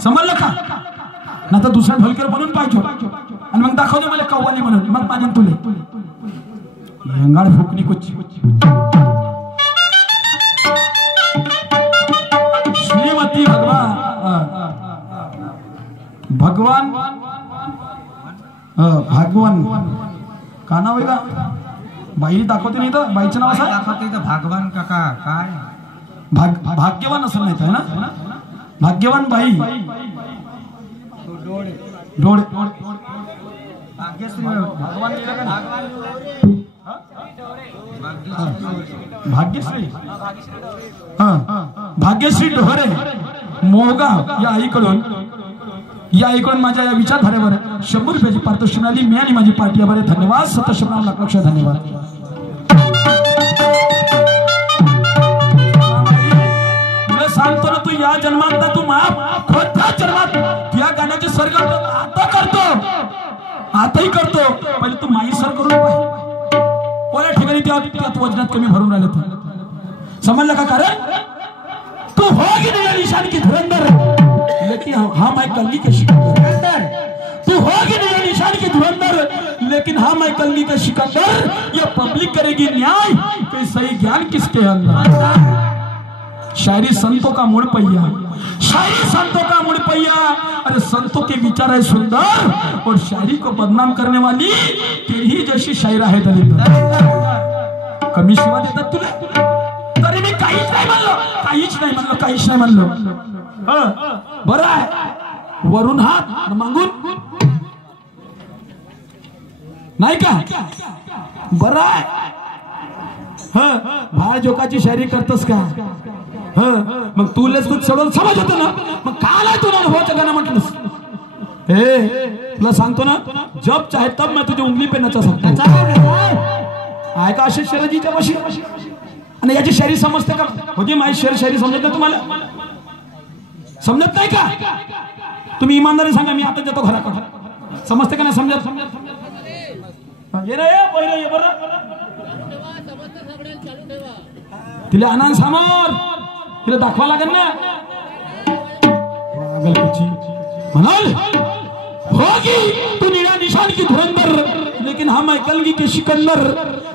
समजलं का? ना तर दुसरा ढोलकर बनून पाहिजे आणि मग दाखवली मला कव्वाली म्हणून, मग माझ्या तुले अंगाड फुकणी कुच्ची श्रीमती भगवान का नाव आहे का? बाई दाखवते नाही तर बाईचं नाव असं दाखवते तर भागवान काका काय भाग्यवान असं नाही आहे ना? भाग्यवान बाई डोळे भाग्यश्री भाग्यश्री ढोरे मोहगाव या आईकडून माझ्या या विचारधारेवर 100 रुपयाची पारितोषिक मिळाली. मी आणि माझी पार्टी यावर धन्यवाद. 70 लाख धन्यवाद. तुला सांगतो ना, तू या जन्मात तू माफ खोटा जन्मात या गाण्याची सर्ग आता करतो, आताही करतो. पहिले तू माई सर करून पाहिजे कोणा ठिकाणी त्यात वजनात कमी भरून राहिले तर समजलं का? कारण तू होगी नहीं निशान की धुरंधर, लेकिन हाँ मैं कलगी के सिकंदर. तू होगी नहीं निशान की धुरंधर, लेकिन हाँ मैं कलगी का सिकंदर. ये पब्लिक करेगी न्याय कि सही ज्ञान किसके अंदर. शायरी संतों का मुड़ पहिया, शायरी संतों का मुड़ पहिया. अरे संतों के विचार है सुंदर और शायरी को बदनाम करने वाली तेरी जैसी शायरा है दलित. कमी शिवा देतात तुला तरी मी काहीच नाही म्हणलो. बरं आहे, वरून हात मागून नाही का? बरं आहे. भाळ जोकाची शायरी करतोस का? मग तुलाच तू सोडून समज होतं ना, मग काल तुला हो गाणं म्हटलंस. तुला सांगतो ना, जब चाहे तब मैं तुझे उंगली पे नचा सकता. आहे का अशी शरजीच्या पाशी? आणि याची शायरी समजते का? होती माझी शायरी समजत नाही तुम्हाला? समजत नाही का? तुम्ही इमानदारी सांगा, मी आता देतो घराकडे. समजते का नाही समजत? तिला आनंद समोर तिला दाखवा लागेल ना. म्हणाल होगी तू निळा निशान की धुरंधर, लेकिन हम कलगी के सिकंदर.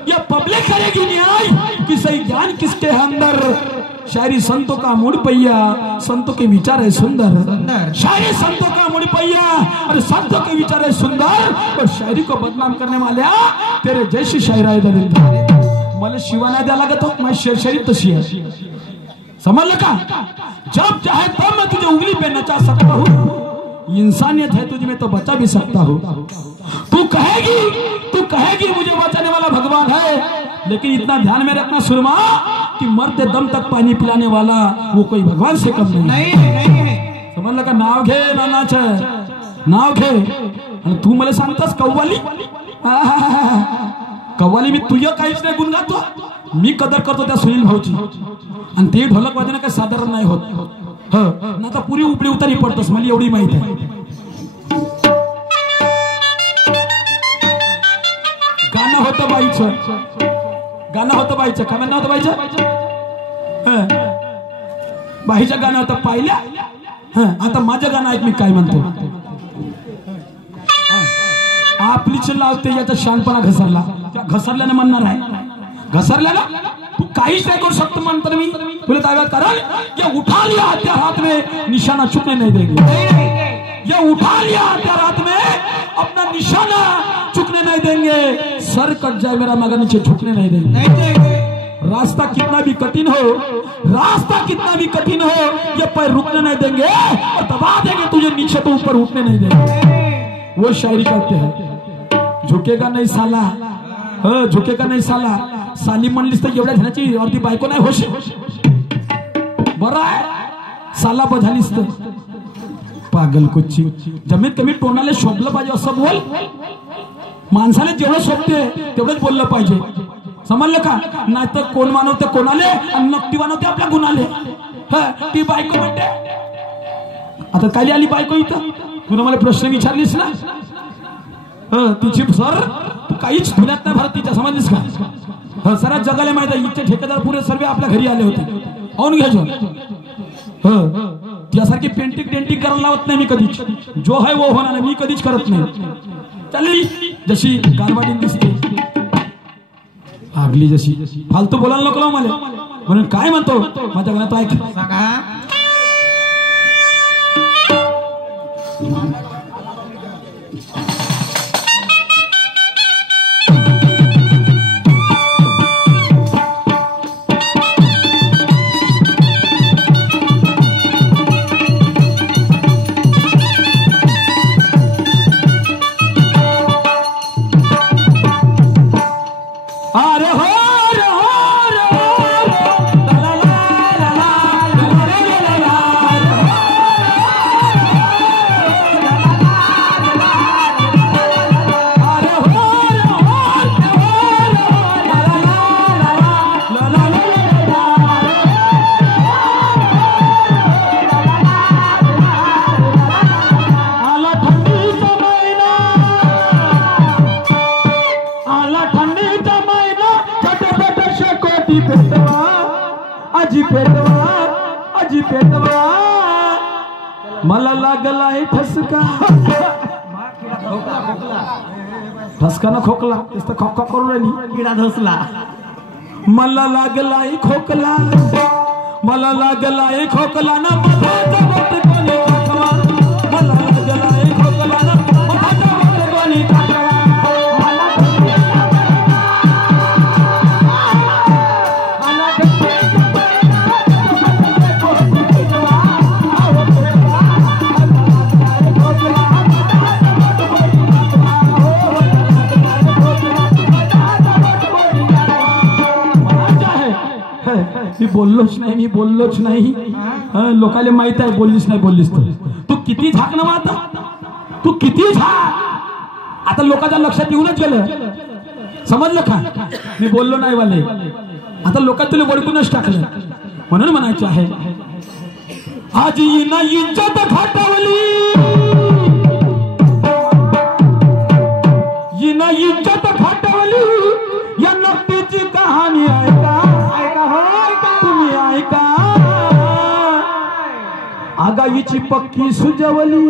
ये पब्लिक करेगी न्याय कि सही ज्ञान किसके अंदर. शायरी संतों का मुड़ पहिया, संतों के विचार है सुंदर. शायरी संतों का मुड़ पहिया, अरे संतों के विचार है सुंदर. और शायरी को बदनाम करने वाले तेरे जैसी शायरा है दलित. मला शिवाना द्या लागत हो, माझी शेरशायरी तशी आहे. समझ का? जब चाहे तब मैं तुझे उंगली पे नचा सकता हूँ. इंसानियत है तुझे में तो बचा भी सकता हूँ. तू कहेगी मुझे बचाने वाला भगवान है, लेकिन इतना ध्यान में रखना सुरमा कि मरते दम तक पानी पिलाने वाला वो कोई भगवान से कम नहीं है. समजलं का? नाव घे ना नाच, नाव घे. आणि तू मला सांगतास कव्वाली, कव्वाली मी तुझ्या काहीच नाही गुण गातो. मी कदर करतो त्या सुनील भाऊची. आणि ते ढोलक वाजवणं काही साधारण नाही होत. ना तर पुरी उपडी उतारी पडतोस, मला एवढी माहिती आहे. गाणं होतं बाईचं, का म्हणणं होतं बाईचं? बाईचं गाणं होतं पाहिल्या. आता माझं गाणं ऐक, मी काय म्हणतो. आपलीच लावते याचा शानपणा घसरल्याने म्हणणार आहे. घसरल्याला तू काहीच नाही करू शकतो म्हणतो मी तुला ताब्यात. कारण ये उठा लिया हत्या हाथ में, निशाना चुकने नहीं देंगे. ये उठा लिया हत्या हाथ में, अपना निशाना चुकने नहीं देंगे. सर कट जाए मेरा मगर नीचे झुकने नहीं देंगे. रास्ता कितना भी कठिन हो, ये पैर रुकने नहीं देंगे और दबा देंगे तुझे नीचे, तो ऊपर उठने नहीं देंगे. वो शायरी करते हैं. झुकेगा नहीं साला, झुकेगा नहीं साला. साली म्हणलीस तर एवढ्या ध्यानाची अर्धी बायको नाही होशी. बरं आहे, साला बझालीस तर पागल कुच्ची. जमीत कमी टोनाले शोभलं पाहिजे असं बोल. माणसाला जेवढं शोभते तेवढंच बोललं पाहिजे. समजलं का? नाही तर कोण मानवते कोणाले आणि नक्की मानवते आपल्या गुणाले. ती बायको म्हणते. आता काय आली बायको इथं? तुला मला प्रश्न विचारलीस ना, तिची सर तू काहीच धुण्यात नाही भरत तिच्या. समजलीस का? सारा जगाला माहिती आहे. इथे ठेकेदार पुरे सर्व आपल्या घरी आले होते. औन घ्यायचो. त्यासारखी पेंटिंग डेंटिंग करायला लावत नाही मी कधीच. जो है वो होणार मी कधीच करत नाही. चालेल जशी गारवाडीन दिसते लागली जशी फालतू बोलायला नको मला. म्हणून काय म्हणतो माझ्या गाण्यात ऐक. सांगा. अजी पेटवा मला लागलाय ठसका. ठसका ना खोकला नुसतं खोका करून राहिली. किडा धसला. मला लागलाय खोकला मला लागलाय खोकला ना मधाचा बोट कोणी काढवा. मला लागलाय खोकला ना मधाचा बोट कोणी काढवा. मी बोललोच नाही. लोकांना माहित आहे बोललीस तर तू किती झाक ना आता तू किती झाक. आता लोकांच्या लक्षात येऊनच गेलं. समजलं का मी बोललो नाही वाले. आता लोकांत तुला वळकूनच टाकलं. म्हणून म्हणायचं आहे आज ना इज्जत घाटावली ना इज्जत घाटावली. या नक्कीची कहाणी आहे का तुम्ही ऐका. आगा हिची पक्की सुजवली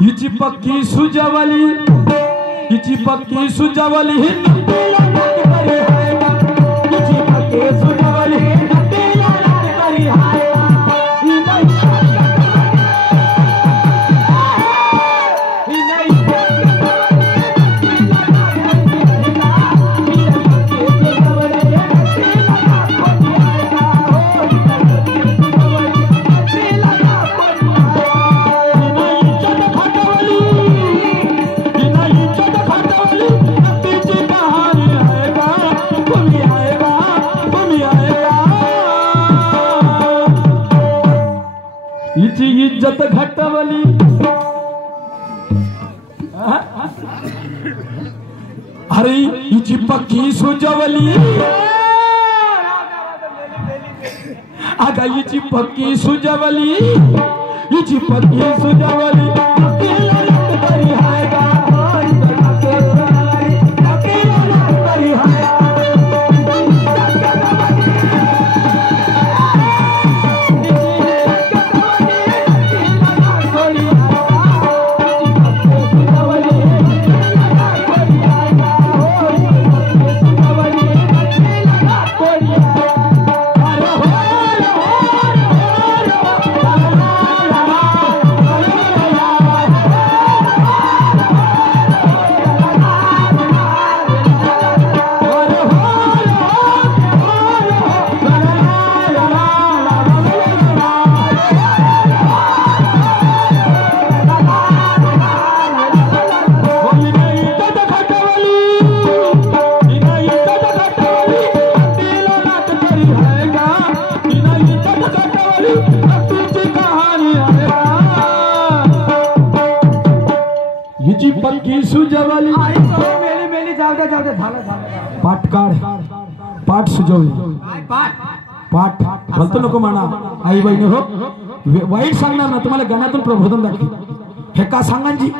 हिची पक्की सुजवली हिची पक्की सुजवली हिची पक्की सुजवली इज्जत घटवली. अरे हिची पक्की सुजवली अगा हिची पक्की सुजवली हिची पक्की सुजवली. सुजवली मेली मेली जाऊ दे झालं. पाठ काढ पाठ सुजवली पाठ बोलतो नको म्हणा. आई बहिणी हो वाईट सांगणार ना तुम्हाला गाण्यातून प्रबोधन दाखव. हे का सांगा जी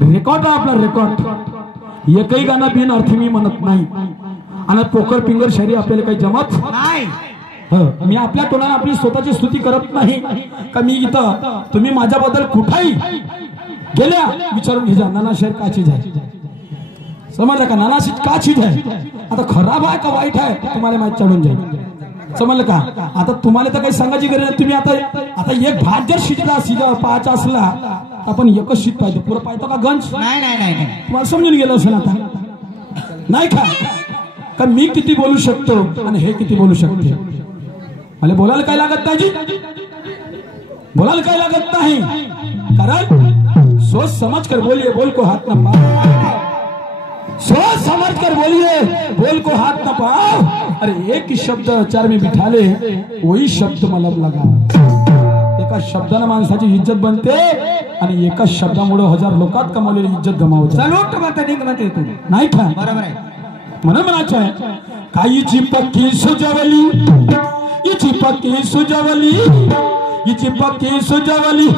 रेकॉर्ड आहे आपला रेकॉर्ड. एकही गाणं बिन अर्थी मी म्हणत नाही. आणि पोकर पिंगर शहरी आपल्याला काही जमत नाही. मी आपल्या तोंडाने आपली स्वतःची स्तुती करत नाही का मी इथं तुम्ही माझ्याबद्दल कुठेही गेल्या विचारून घ्या नाना शेर का चीज आहे समजलं का नाना चीज का चीज आहे आता खराब आहे का वाईट आहे तुम्हाला माहित चढून जाईल समजलं का आता तुम्हाला तर काही सांगायची गरज नाही तुम्ही आता एक भात जर शिजला पाहायचा असला आपण एकच शीत पाहिजे पुरं पाहतो का गंज नाही नाही नाही नाही तुम्हाला समजून गेलं असेल आता नाही का मी किती बोलू शकतो आणि हे किती बोलू शकते मला बोलायला काय लागत नाही बोलायला काय लागत नाही कारण सोच समझ कर बोलिए बोल को हाथ न पाओ सोच समझ कर बोलिए बोल को हाथ न पाओ अरे एक ही शब्द चार में बिठा ले वही शब्द मलम लगा एका शब्दाने माणसाची इज्जत बनते आणि एका शब्दामुळे हजार लोकात कमावलेली इज्जत गमावते चालूट म्हणते तू नाही का बरोबर आहे म्हणून म्हणायचं आहे काहीची पक्की सुजवली हिची पक्की सुजवली हिची पक्की सुजवली